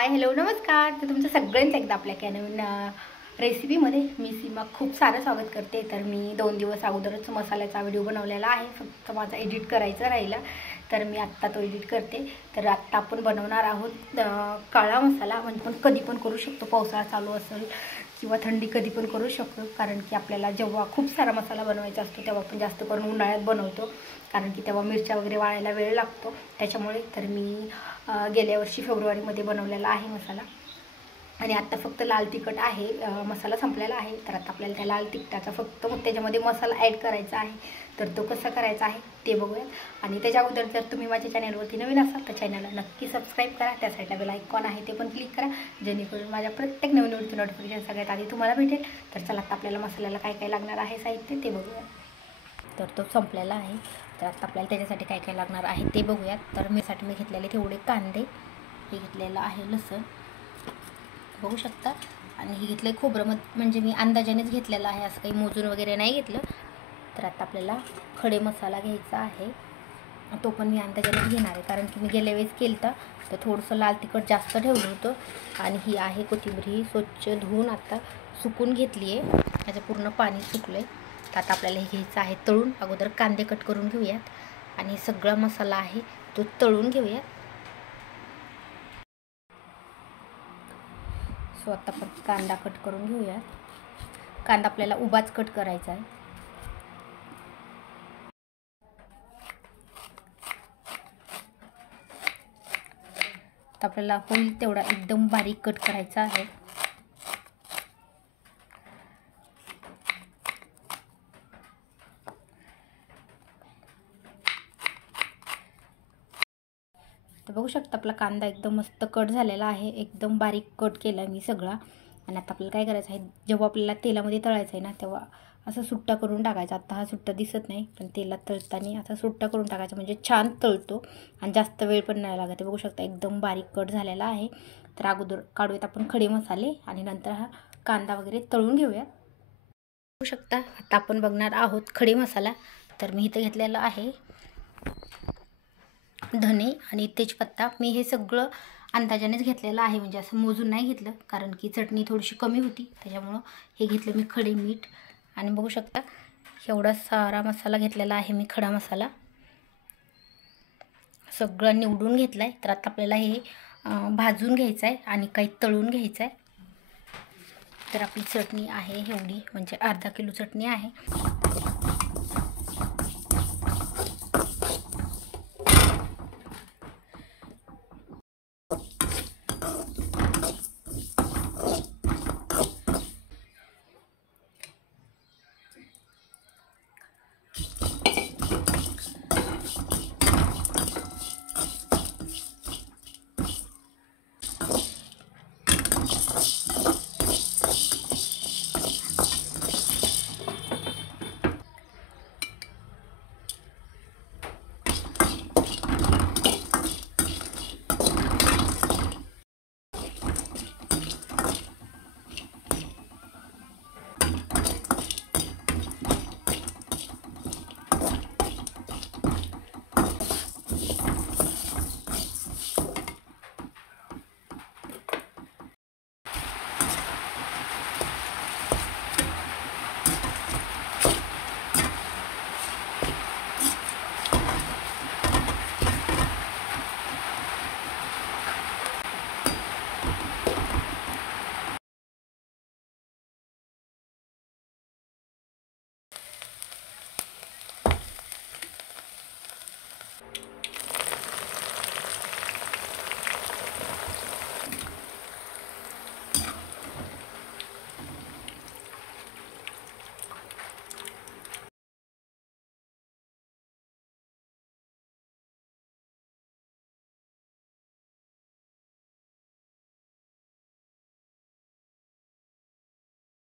Hi hello नमस्कार. तर तुमचं सगळ्यांचं एकदा आपल्या नवीन रेसिपीमध्ये मी सीमा खूप सारं स्वागत करते. तर मी 2 दिवस अगोदरच मसाल्याचा व्हिडिओ बनवलेला आहे, फक्त माझा एडिट करायचा राहिला, तर मी आत्ता तो एडिट करते. तर आत्ता आपण बनवणार आहोत काळा मसाला. म्हणजे पण कधी पण करू शकतो, पावसाळा चालू असेल किंवा थंडी कधी पण करू शकतो, कारण की आपल्याला जेव्हा खूप सारा मसाला बनवायचा असतो तेव्हा आपण जास्त करून उन्हाळ्यात बनवतो, कारण की तेव्हा मिरच्या वगैरे वाळायला वेळ लागतो त्याच्यामुळे. तर मी गेल्या वर्षी फेब्रुवारीमध्ये बनवलेला आहे मसाला, आणि आत्ता फक्त लाल तिखट आहे. मसाला संपलेला आहे, तर आता आपल्याला त्या लाल तिखटाचा फक्त मग त्याच्यामध्ये मसाला ॲड करायचा आहे. तर तो कसा करायचा आहे ते बघूया. आणि त्याच्या अगोदर जर तुम्ही माझ्या चॅनलवरती नवीन असाल तर चॅनलला नक्की सबस्क्राईब करा. त्या साईडला बेल आयकॉन आहे ते पण क्लिक करा, जेणेकरून माझ्या प्रत्येक नवीन व्हिडिओचं नोटिफिकेशन सगळ्यात आधी तुम्हाला भेटेल. तर चला आता आपल्याला मसाल्याला काय काय लागणार आहे साहित्य ते बघूया. तर तो संपलेला आहे, तर आता आपल्याला त्याच्यासाठी काय काय लागणार आहे ते बघूयात. तर मी घेतलेले तेवढे कांदे, हे घेतलेलं आहे लसूण बघू शकता, आणि हे घेतलं खोबरं. म्हणजे मी अंदाजानेच घेतलेलं आहे, असं काही मोजून वगैरे नाही घेतलं. तर आता आपल्याला खडे मसाला घ्यायचा आहे, तो पण मी अंदाजानेच घेणार आहे, कारण की मी गेल्या वेळेस केलं तर थोडंसं लाल तिखट जास्त ठेवलं होतं. आणि ही आहे कोथिंबीर, ही स्वच्छ धुवून आता सुकून घेतली आहे, त्याचं पूर्ण पाणी सुकलं आहे. तर आता आपल्याला हे घ्यायचं आहे तळून. अगोदर कांदे कट करून घेऊयात, आणि सगळा मसाला आहे तो तळून घेऊयात. सो आता आपण कांदा कट करून घेऊयात. कांदा आपल्याला उभाच कट करायचा आहे. तर आपल्याला होईल तेवढा एकदम बारीक कट करायचा आहे. तर बघू शकता आपला कांदा एकदम मस्त कट झालेला आहे, एकदम बारीक कट केला मी सगळा. आणि आता आपल्याला काय करायचं आहे, जेव्हा आपल्याला तेलामध्ये तळायचं आहे ना, तेव्हा असं सुट्टा करून टाकायचा. आता हा सुट्टा दिसत नाही, पण तेलात तळताना असा सुट्टा करून टाकायचा, म्हणजे छान तळतो आणि जास्त वेळ पण नाही लागत. बघू शकता एकदम बारीक कट झालेला आहे. तर अगोदर काढूयात आपण खडे मसाले, आणि नंतर हा कांदा वगैरे तळून घेऊया. बघू शकता आता आपण बघणार आहोत खडे मसाला. तर मी इथं घेतलेला आहे धने आणि तेजपत्ता. मी हे सगळं अंदाजानेच घेतलेलं आहे, म्हणजे असं मोजून नाही घेतलं, कारण की चटणी थोडीशी कमी होती त्याच्यामुळं हे घेतलं मी. खडे मीठ, आणि बघू शकता एवढा सारा मसाला घेतलेला आहे मी, खडा मसाला सगळं निवडून घेतला आहे. तर आता आपल्याला हे भाजून घ्यायचं आहे आणि काही तळून घ्यायचं आहे. तर आपली चटणी आहे एवढी, म्हणजे अर्धा किलो चटणी आहे.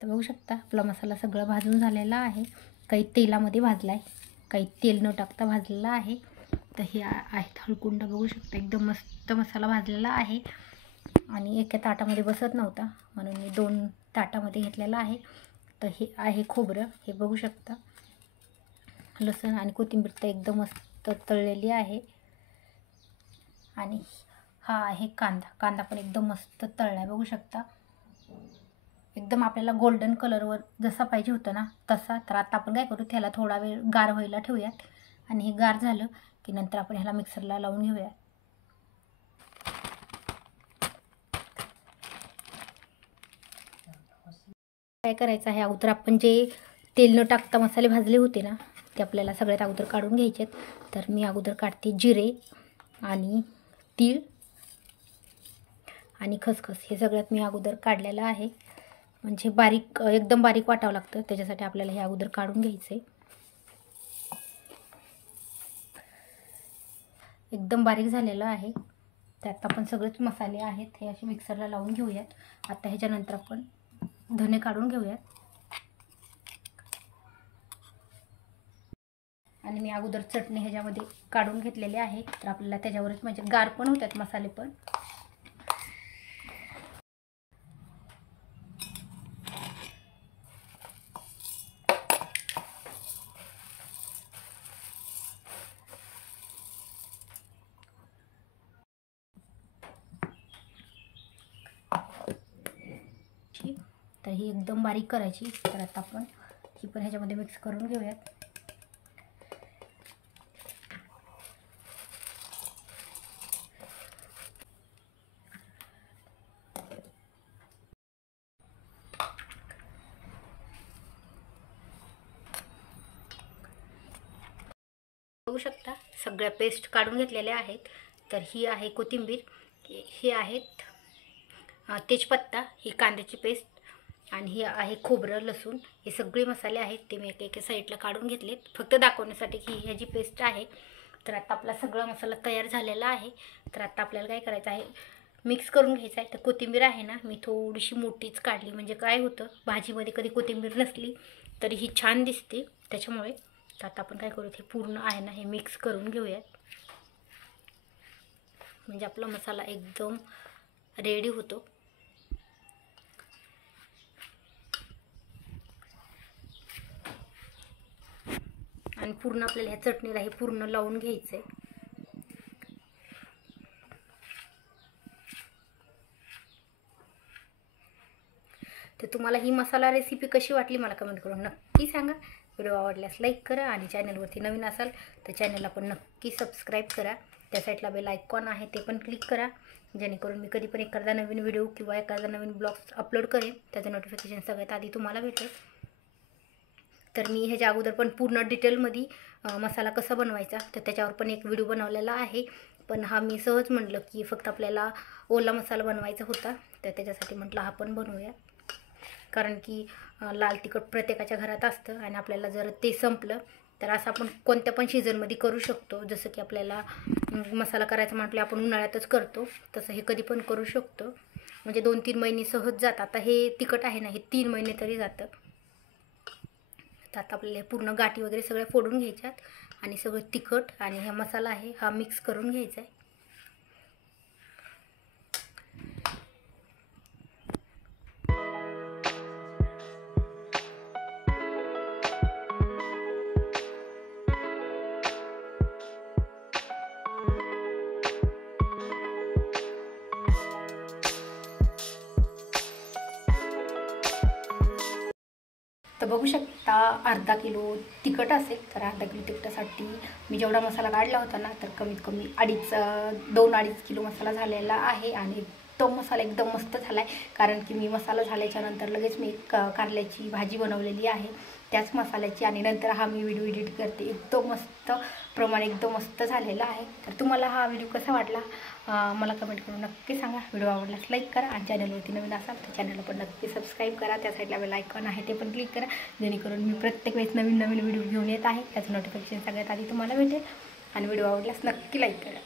तर बघू शकता आपला मसाला सगळा भाजून झालेला आहे. काही तेलामध्ये भाजला आहे, काही तेल न टाकता भाजलेला आहे. तर हे आहेत हळकुंड, बघू शकता एकदम मस्त मसाला भाजलेला आहे. आणि एका ताटामध्ये बसत नव्हता, म्हणून मी 2 ताटामध्ये घेतलेला आहे. तर हे आहे खोबरं, हे बघू शकता. लसूण आणि कोथिंबीर तर एकदम मस्त तळलेली आहे. आणि हा आहे कांदा. कांदा पण एकदम मस्त तळला बघू शकता, एकदम आपल्याला गोल्डन कलरवर जसा पाहिजे होता ना तसा. तर आता आपण काय करू, त्याला थोडा वेळ गार व्हायला ठेवूयात आणि हे गार झालं की नंतर आपण ह्याला मिक्सरला लावून घेऊयात. काय करायचं आहे, अगोदर आपण जे तेल न टाकता मसाले भाजले होते ना ते आपल्याला सगळ्यात अगोदर काढून घ्यायचे. तर मी अगोदर काढते जिरे आणि तीळ आणि खसखस, हे सगळ्यात मी अगोदर काढलेलं आहे. म्हणजे बारीक, एकदम बारीक वाटावं लागतं, त्याच्यासाठी आपल्याला हे अगोदर काढून घ्यायचं आहे. एकदम बारीक झालेलं आहे. त्यात आपण सगळेच मसाले आहेत हे असे मिक्सरला लावून घेऊयात. आता ह्याच्यानंतर आपण धने काढून घेऊयात. आणि मी अगोदर चटणी ह्याच्यामध्ये काढून घेतलेली आहे. तर आपल्याला त्याच्यावरच म्हणजे गार पण होतात मसाले पण. तर ही एकदम बारीक करायची. तर आता आपण ही पण ह्याच्यामध्ये मिक्स करून घेऊयात. बघू शकता सगळ्या पेस्ट काढून घेतलेल्या आहेत. तर ही आहे कोथिंबीर, ही आहेत तेजपत्ता, ही कांद्याची पेस्ट आणि ही आहे खोबरं लसूण. हे सगळे मसाले आहेत ते मी एका साईडला काढून घेतलेत फक्त दाखवण्यासाठी की ह्याची पेस्ट आहे. तर आता आपला सगळा मसाला तयार झालेला आहे. तर आता आपल्याला काय करायचं आहे, मिक्स करून घ्यायचं आहे. तर कोथिंबीर आहे ना मी थोडीशी मोठीच काढली, म्हणजे काय होतं भाजीमध्ये कधी कोथिंबीर नसली तरी ही छान दिसते त्याच्यामुळे. तर आता आपण काय करू, हे पूर्ण आहे ना हे मिक्स करून घेऊयात, म्हणजे आपला मसाला एकदम रेडी होतो. आणि पूर्ण आपल्याला ह्या चटणीला हे पूर्ण लावून घ्यायचं आहे. तर तुम्हाला ही मसाला रेसिपी कशी वाटली मला कमेंट करून नक्की सांगा. व्हिडिओ आवडल्यास लाईक करा आणि चॅनलवरती नवीन असाल तर चॅनलला पण नक्की सबस्क्राईब करा. त्या साईडला बेल आयकॉन आहे ते पण क्लिक करा, जेणेकरून मी कधी पण एखादा नवीन व्हिडिओ किंवा एखादा नवीन ब्लॉग अपलोड करेन त्याचं नोटिफिकेशन सगळ्यात आधी तुम्हाला भेटेल. तर मी ह्याच्या अगोदर पण पूर्ण डिटेलमध्ये मसाला कसा बनवायचा तर त्याच्यावर पण एक व्हिडिओ बनवलेला आहे. पण हा मी सहज म्हटलं की फक्त आपल्याला ओला मसाला बनवायचा होता, तर त्याच्यासाठी म्हटलं हा पण बनवूया. कारण की लाल तिखट प्रत्येकाच्या घरात असतं आणि आपल्याला जर ते संपलं तर असं आपण कोणत्या पण सीझनमध्ये करू शकतो. जसं की आपल्याला मसाला करायचा म्हटलं आपण उन्हाळ्यातच करतो, तसं हे कधी पण करू शकतो. म्हणजे 2-3 महिने सहज जातात. आता हे तिखट आहे ना हे 3 महिने तरी जातं. तर आता आपल्याला हे पूर्ण गाठी वगैरे सगळ्या फोडून घ्यायच्यात आणि सगळं तिखट आणि हा मसाला आहे हा मिक्स करून घ्यायचा आहे. तर बघू शकता अर्धा किलो तिखट असेल, तर अर्धा किलो तिखटासाठी मी जेवढा मसाला काढला होता ना तर कमीत कमी 2-2.5 किलो मसाला झालेला आहे. आणि तो मसाला एकदम मस्त झाला आहे, कारण की मी मसाला झाल्याच्यानंतर लगेच मी कारल्याची भाजी बनवलेली आहे त्याच मसाल्याची आणि नंतर हा मी व्हिडिओ एडिट करते. एकदम मस्त प्रमाणे एकदम मस्त झालेला आहे. तर तुम्हाला हा व्हिडिओ कसा वाटला मला कमेंट करून नक्की सांगा. व्हिडिओ आवडल्यास लाईक करा आणि चॅनलवरती नवीन असाल तर चॅनलला पण नक्की सबस्क्राईब करा. त्या साईडला बेल आयकॉन आहे ते पण क्लिक करा, जेणेकरून मी प्रत्येक वेळेस नवीन व्हिडिओ घेऊन येत आहे त्याचं नोटिफिकेशन सगळ्यात आधी तुम्हाला भेटेल. आणि व्हिडिओ आवडल्यास नक्की लाईक करा.